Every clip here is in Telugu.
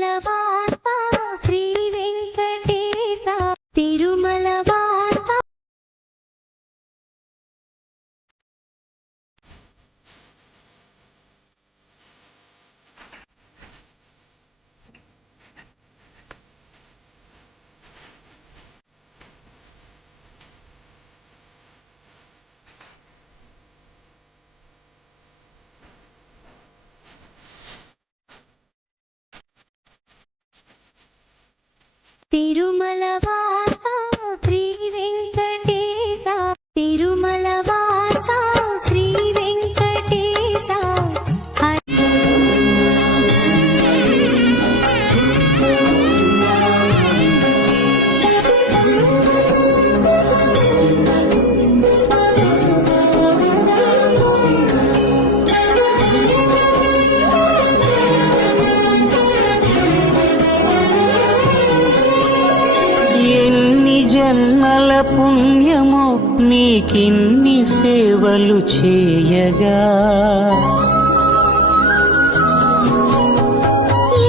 తిరుమల వాస శ్రీ వెంకటేశ తిరుమల వాస తిరుమల వాస శ్రీ వెంకటేశ తిరుమల వాస శ్రీ వెంకటేశ జన్మల పుణ్యము నీకిన్ని సేవలు చేయగా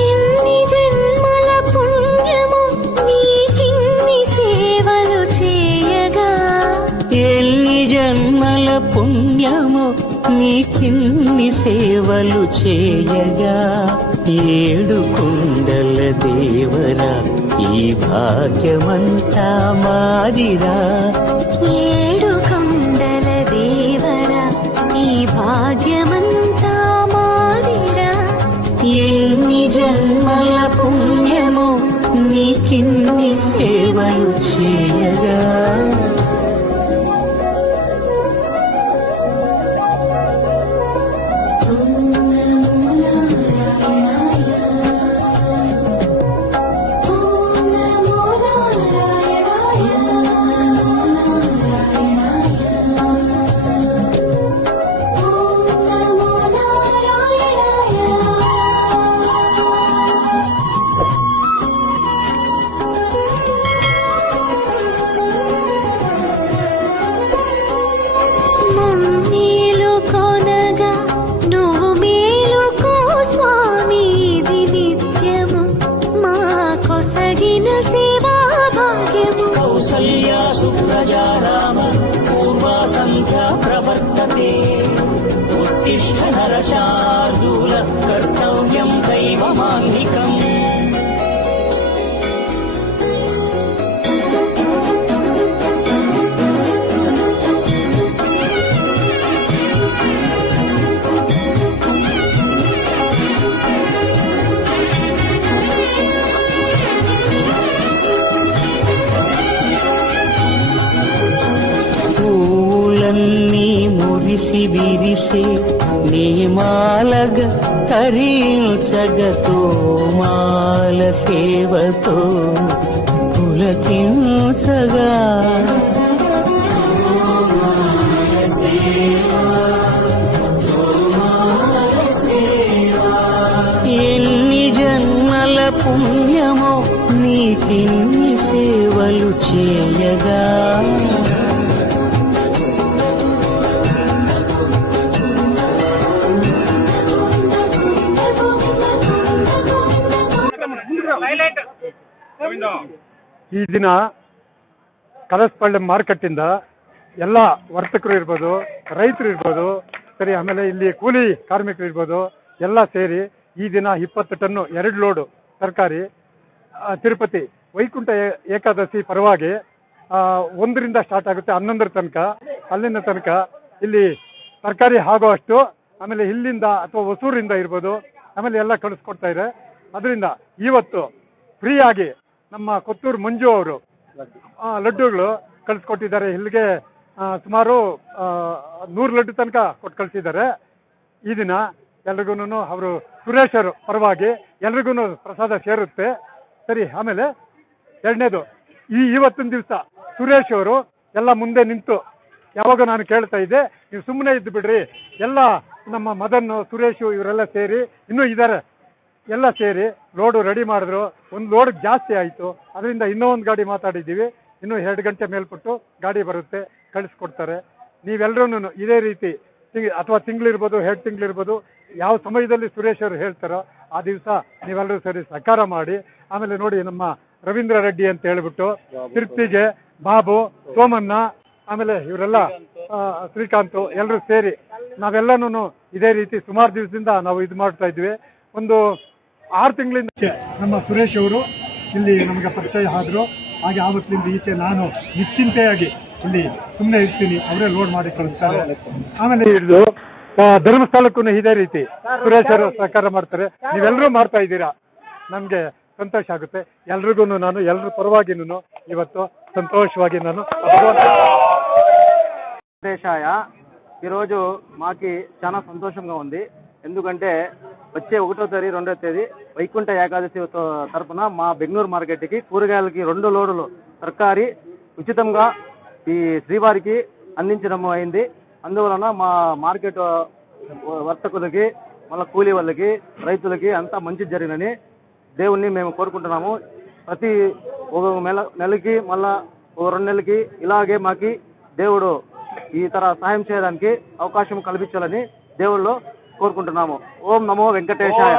ఎన్ని జన్మల పుణ్యము నీకిన్ని సేవలు చేయగా ఎన్ని జన్మల పుణ్యము నీకిన్ని సేవలు చేయగా ఏడు కుండల దేవరా ఈ భాగ్యమంతా మాదిరా ఏడు కొండల దేవరా ఈ భాగ్యమంతా మాదిరా ఎన్ని జన్మల పుణ్యము నీకిన్ని సేవలు చేయగా సుప్రజారామ పూర్వా సంధ్యా ప్రవర్తతే ఉత్తిష్ఠ నరశార్దూల కర్తవ్యం దైవమాన్నికం పూలన్నీ మురిసి విరిసే నీమాలగ తరించగతో మాల సేవతో పులకించగా ఎన్ని జన్మల పుణ్యమో నీకిన్ని సేవలు చేయగా ಈ ದಿನ ಕಲಸಪಳ್ಳಿ ಮಾರ್ಕೆಟಿಂದ ಎಲ್ಲ ವರ್ತಕರು ಇರ್ಬೋದು, ರೈತರು ಇರ್ಬೋದು, ಸರಿ, ಆಮೇಲೆ ಇಲ್ಲಿ ಕೂಲಿ ಕಾರ್ಮಿಕರು ಇರ್ಬೋದು, ಎಲ್ಲ ಸೇರಿ ಈ ದಿನ 20 ಟನ್ನು 2 ಲೋಡು ತರಕಾರಿ ತಿರುಪತಿ ವೈಕುಂಠ ಏಕಾದಶಿ ಪರವಾಗಿ 1ರಿಂದ ಸ್ಟಾರ್ಟ್ ಆಗುತ್ತೆ 11ರ ತನಕ. ಅಲ್ಲಿನ ತನಕ ಇಲ್ಲಿ ತರಕಾರಿ ಆಗೋಷ್ಟು, ಆಮೇಲೆ ಇಲ್ಲಿಂದ ಅಥವಾ ಹೊಸೂರಿಂದ ಇರ್ಬೋದು, ಆಮೇಲೆ ಎಲ್ಲ ಕಳಿಸ್ಕೊಡ್ತಾ ಇದೆ. ಅದರಿಂದ ಇವತ್ತು ಫ್ರೀಯಾಗಿ ನಮ್ಮ ಕೊತ್ತೂರು ಮಂಜು ಅವರು ಲಡ್ಡುಗಳು ಕಳಿಸ್ಕೊಟ್ಟಿದ್ದಾರೆ. ಇಲ್ಲಿಗೆ ಸುಮಾರು 100 ಲಡ್ಡು ತನಕ ಕೊಟ್ಟು ಕಳಿಸಿದ್ದಾರೆ. ಈ ದಿನ ಎಲ್ರಿಗೂ ಅವರು ಸುರೇಶ್ ಅವರು ಪರವಾಗಿ ಎಲ್ರಿಗೂ ಪ್ರಸಾದ ಸೇರುತ್ತೆ. ಸರಿ, ಆಮೇಲೆ ಎರಡನೇದು, ಇವತ್ತಿನ ದಿವಸ ಸುರೇಶ್ ಅವರು ಎಲ್ಲ ಮುಂದೆ ನಿಂತು ಯಾವಾಗ ನಾನು ಕೇಳ್ತಾ ಇದ್ದೆ, ನೀವು ಸುಮ್ಮನೆ ಇದ್ದು ಬಿಡ್ರಿ, ಎಲ್ಲ ನಮ್ಮ ಮದನ್, ಸುರೇಶು ಇವರೆಲ್ಲ ಸೇರಿ ಇನ್ನೂ ಇದ್ದಾರೆ, ಎಲ್ಲ ಸೇರಿ ಲೋಡು ರೆಡಿ ಮಾಡಿದ್ರು. ಒಂದು ಲೋಡ್ ಜಾಸ್ತಿ ಆಯಿತು, ಅದರಿಂದ ಇನ್ನೂ ಒಂದು ಗಾಡಿ ಮಾತಾಡಿದ್ದೀವಿ. ಇನ್ನೂ 2 ಗಂಟೆ ಮೇಲ್ಪಟ್ಟು ಗಾಡಿ ಬರುತ್ತೆ, ಕಳಿಸ್ಕೊಡ್ತಾರೆ. ನೀವೆಲ್ಲರೂ ಇದೇ ರೀತಿ ಅಥವಾ ತಿಂಗಳಿರ್ಬೋದು, 2 ತಿಂಗಳಿರ್ಬೋದು, ಯಾವ ಸಮಯದಲ್ಲಿ ಸುರೇಶ್ ಅವರು ಹೇಳ್ತಾರೋ ಆ ದಿವಸ ನೀವೆಲ್ಲರೂ ಸೇರಿ ಸಹಕಾರ ಮಾಡಿ. ಆಮೇಲೆ ನೋಡಿ ನಮ್ಮ ರವೀಂದ್ರ ರೆಡ್ಡಿ ಅಂತ ಹೇಳ್ಬಿಟ್ಟು ತಿರುಪ್ತಿಗೆ ಬಾಬು, ಸೋಮಣ್ಣ, ಆಮೇಲೆ ಇವರೆಲ್ಲ ಶ್ರೀಕಾಂತ್ ಎಲ್ಲರೂ ಸೇರಿ ನಾವೆಲ್ಲನೂ ಇದೇ ರೀತಿ ಸುಮಾರು ದಿವಸದಿಂದ ನಾವು ಇದು ಮಾಡ್ತಾ ಇದ್ವಿ. ಒಂದು 6 ತಿಂಗಳಿಂದ ನಮ್ಮ ಸುರೇಶ್ ಅವರು ಇಲ್ಲಿ ನಮಗೆ ಪರಿಚಯ ಆದರು. ಹಾಗೆ ಆವತ್ತಿನಿಂದ ಈಚೆ ನಾನು ನಿಶ್ಚಿಂತೆಯಾಗಿ ಇಲ್ಲಿ ಸುಮ್ಮನೆ ಇರ್ತೀನಿ, ಅವರೇ ಲೋಡ್ ಮಾಡಿ ಕಳಿಸ್ತಾರೆ. ಆಮೇಲೆ ಹಿಡಿದು ಧರ್ಮಸ್ಥಳಕ್ಕೂ ಇದೇ ರೀತಿ ಸುರೇಶ್ ಅವರು ಸಹಕಾರ ಮಾಡ್ತಾರೆ. ನೀವೆಲ್ಲರೂ ಮಾಡ್ತಾ ಇದ್ದೀರಾ, ನಮಗೆ ಸಂತೋಷ ಆಗುತ್ತೆ. ಎಲ್ರಿಗೂ ನಾನು ಎಲ್ಲರ ಪರವಾಗಿನೂ ಇವತ್ತು సంతోషವಾಗಿ ನಾನು వెంకటేశాయ ఈరోజు మాకి చాలా సంతోషంగా ఉంది. ఎందుకంటే వచ్చే 1వ తేదీ 2వ తేదీ వైకుంఠ ఏకాదశి తరపున మా బెంగళూరు మార్కెట్కి కూరగాయలకి 2 లోడులు తరకారీ ఉచితంగా ఈ శ్రీవారికి అందించడం అయింది. అందువలన మా మార్కెట్ వర్తకులకి, మళ్ళీ కూలీ వాళ్ళకి, రైతులకి అంతా మంచి జరిగినని దేవుణ్ణి మేము కోరుకుంటున్నాము. ప్రతి ఒక నెలకి మళ్ళా ఒక 2 నెలలకి ఇలాగే మాకి దేవుడు ఈ సహాయం చేయడానికి అవకాశం కల్పించాలని దేవుళ్ళు కోరుకుంటున్నాము. ఓం నమో వెంకటేశాయ.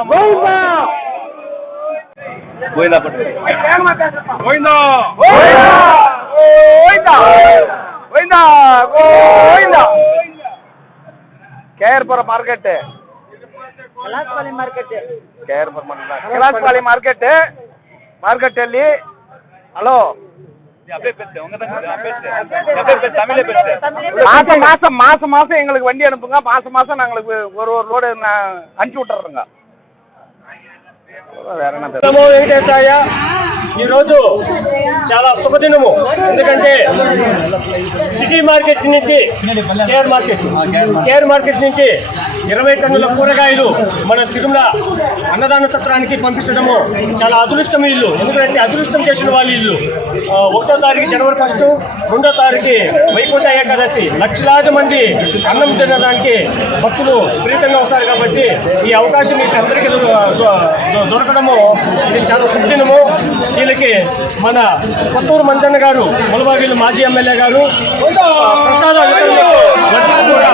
కేఆర్పుర మార్కెట్, కెలాస్పాలి మార్కెట్ ಅಲ್ಲಿ ஹலோ மாசம் எங்களுக்கு வண்டி அனுப்புங்க. மாசம் நாங்களுக்கு ஒரு லோடு அனுப்பிச்சு விட்டுறோங்க. నమో వెంకటేశాయ. ఈరోజు చాలా శుభదినము. ఎందుకంటే సిటీ మార్కెట్ నుంచి కేఆర్ మార్కెట్ నుంచి 20 టన్నుల కూరగాయలు మన తిరుమల అన్నదాన సత్రానికి పంపించడము చాలా అదృష్టం ఇల్లు. ఎందుకంటే అదృష్టం చేసిన వాళ్ళ ఇల్లు. 1వ తారీఖు జనవరి 1, 2వ తారీఖు వైకుంఠ ఏకాదశి లక్షలాది మంది అన్నం తినడానికి భక్తులు విపరీతంగా వస్తారు. కాబట్టి ఈ అవకాశం మీకు అందరికీ దొరకడము ఇది చాలా శుభదినము. వీళ్ళకి మన కొత్తూరు మంజన్న గారు, ములబాగిలు మాజీ ఎమ్మెల్యే గారు ప్రసాద వితరణకు కూడా